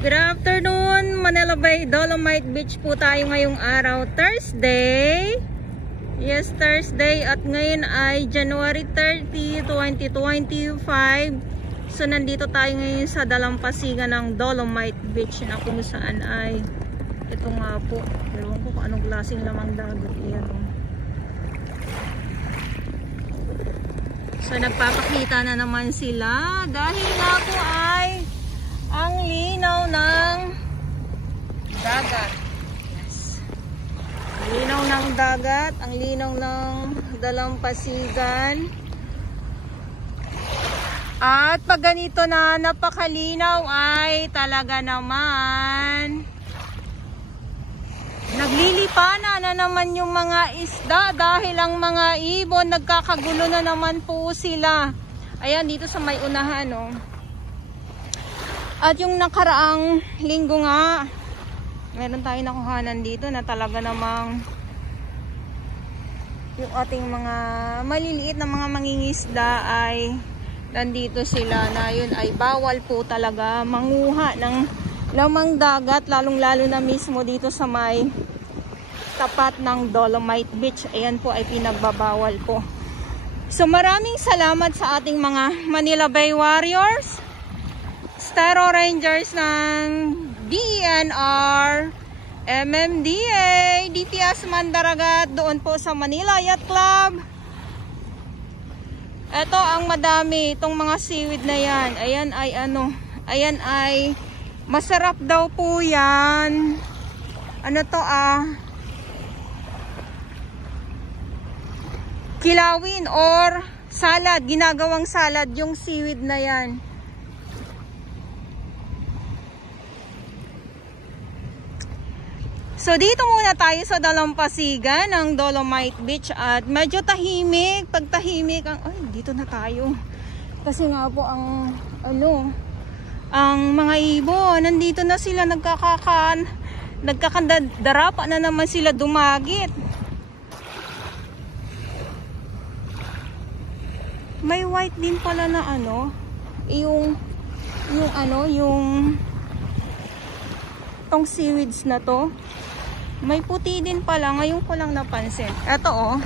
Good afternoon, Manila Bay, Dolomite Beach po tayo ngayong araw, Thursday. Yes, Thursday, at ngayon ay January 30, 2025. So nandito tayo ngayon sa dalampasigan ng Dolomite Beach na kung saan ay ito nga po, ewan ko kung anong klaseng lamang dagat yan. So nagpapakita na naman sila dahil nga po ay ang linaw ng dagat. Yes. Ang linaw ng dagat, ang linaw ng dalampasigan. At pag ganito na napakalinaw ay talaga naman naglilipana na naman yung mga isda dahil ang mga ibon nagkakagulo na naman po sila. Ayan, dito sa may unahan, oh. At yung nakaraang linggo nga, meron tayong nakuhanan dito na talaga namang yung ating mga maliliit na mga mangingisda ay nandito sila na yun ay bawal po talaga manguha ng lamang dagat, lalong-lalo na mismo dito sa may tapat ng Dolomite Beach. Ayan po ay pinagbabawal po. So maraming salamat sa ating mga Manila Bay Warriors, Stero Rangers ng DNR, MMDA, DPS Mandaragat, doon po sa Manila Yacht Club. Ito ang madami, itong mga seaweed na yan. Ayan ay ano, ayan ay masarap daw po yan. Ano to kilawin or salad, ginagawang salad yung seaweed na yan. So dito muna tayo sa dalampasigan ng Dolomite Beach at medyo tahimik. Pag tahimik ang dito na tayo. Kasi nga po ang ang mga ibon nandito na sila, nagkakandarapa na naman sila dumagit. May white din pala na yung tong seaweeds na to. May puti din pala, ngayon ko lang napansin. Ito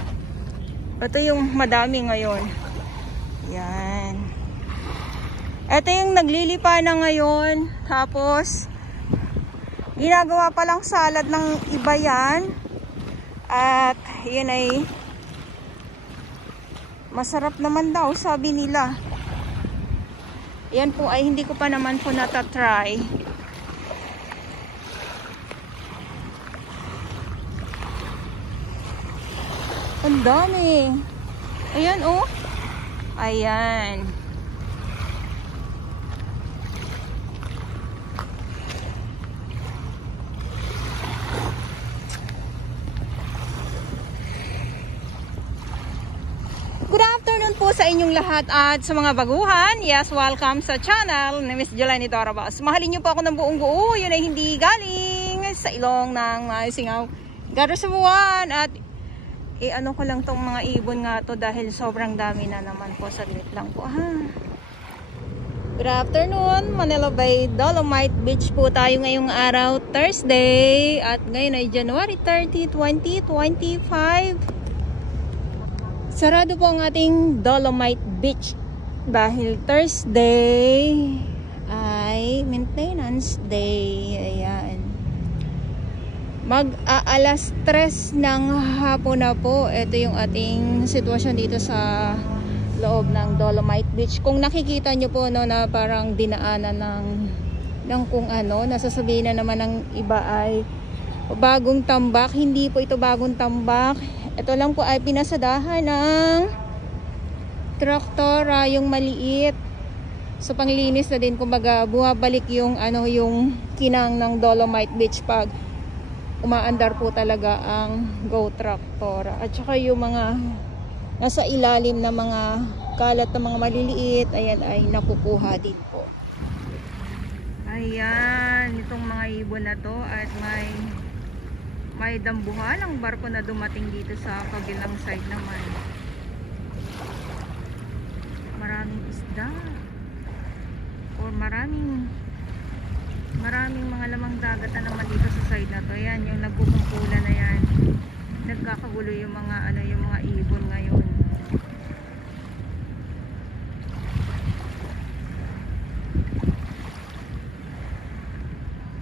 ito yung madami ngayon. Yan. Ito yung naglilipa na ngayon. Tapos ginagawa pa lang salad ng iba yan. At yun ay masarap naman daw, sabi nila. Yan po ay hindi ko pa naman po natatry. Ang dami. Ayan, oh. Ayan. Good afternoon po sa inyong lahat at sa mga baguhan. Yes, welcome sa channel ni Miss Jelani Torabas. Mahalin niyo po ako ng buong buo. Yun ay hindi galing sa ilong ng Singaw, Garasubuan. At ano ko lang tong mga ibon nga to dahil sobrang dami na naman po. Saglit lang po ha. Good afternoon, Manila Bay, Dolomite Beach po tayo ngayong araw, Thursday. At ngayon ay January 30, 2025. Sarado po ang ating Dolomite Beach dahil Thursday ay maintenance day. Ayan. Mag-aalas 3 ng hapon na po. Ito yung ating sitwasyon dito sa loob ng Dolomite Beach. Kung nakikita nyo po na parang dinaanan ng kung nasasabihin na naman ng iba ay bagong tambak. Hindi po ito bagong tambak. Ito lang po ay pinasadahan ng traktora, yung maliit. So panglinis na din, kumbaga bumabalik yung yung kinang ng Dolomite Beach pag umaandar po talaga ang go traktora. At saka yung mga nasa ilalim na mga kalat na mga maliliit, ayan ay nakukuha din po. Ayan, itong mga ibon na to at may dambuhan ang barko na dumating dito sa kabilang side naman. Maraming isda or maraming Maraming mga lamang dagat na naman dito sa side na to. Yan, yung nagkukumpulan na yan. Nagkakagulo yung mga yung mga ibon ngayon.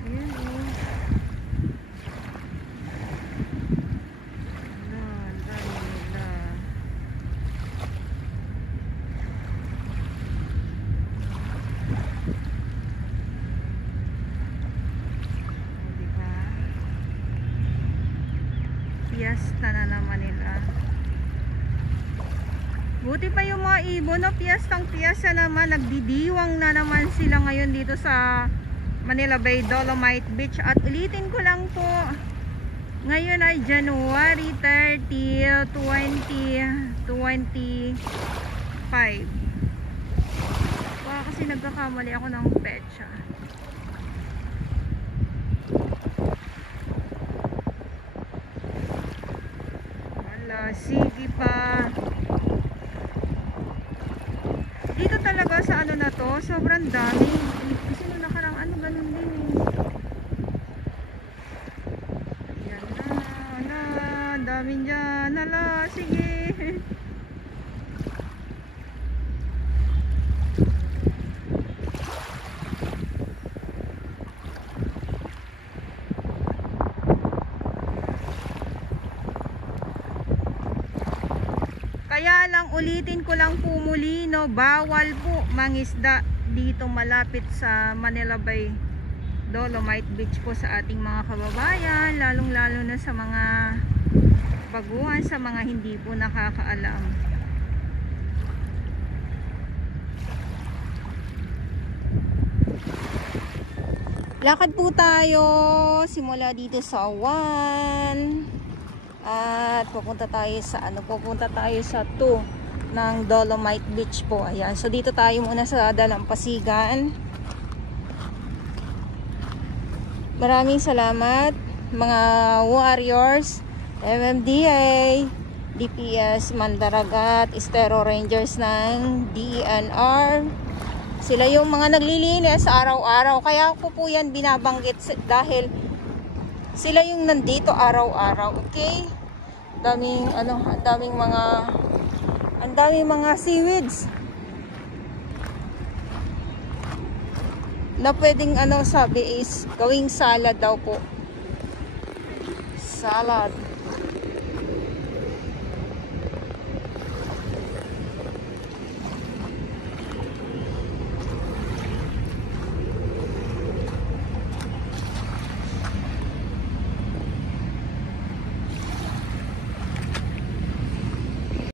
Ayan oh. Ang dami nila. Piyesta na naman nila. Buti pa yung mga ibon, no? Piyestang piyesta naman. Nagdidiwang na naman sila ngayon dito sa Manila Bay Dolomite Beach. At ulitin ko lang po, ngayon ay January 30, 2025. Baka kasi nagkakamali ako ng petsa. Sige pa. Dito talaga sa ano na to, sobrang dami. Kasi nung nakarang ganun din eh. Yan na, dami dyan. Hala, sige. Kaya lang ulitin ko lang po muli, no, bawal po mangisda dito malapit sa Manila Bay Dolomite Beach po sa ating mga kababayan, lalong lalo na sa mga baguhan, sa mga hindi po nakakaalam. Lakad po tayo simula dito sa 1 at pupunta tayo sa pupunta tayo sa 2 ng Dolomite Beach po. Ayan, so dito tayo muna sa Dalampasigan. Maraming salamat mga warriors, MMDA, DPS Mandaragat, Estero Rangers ng DENR. Sila yung mga naglilinis araw-araw. Kaya ko po yan binabanggit dahil sila yung nandito araw-araw, okay? Daming mga seaweeds na pwedeng sabi is gawing salad daw po. Salad.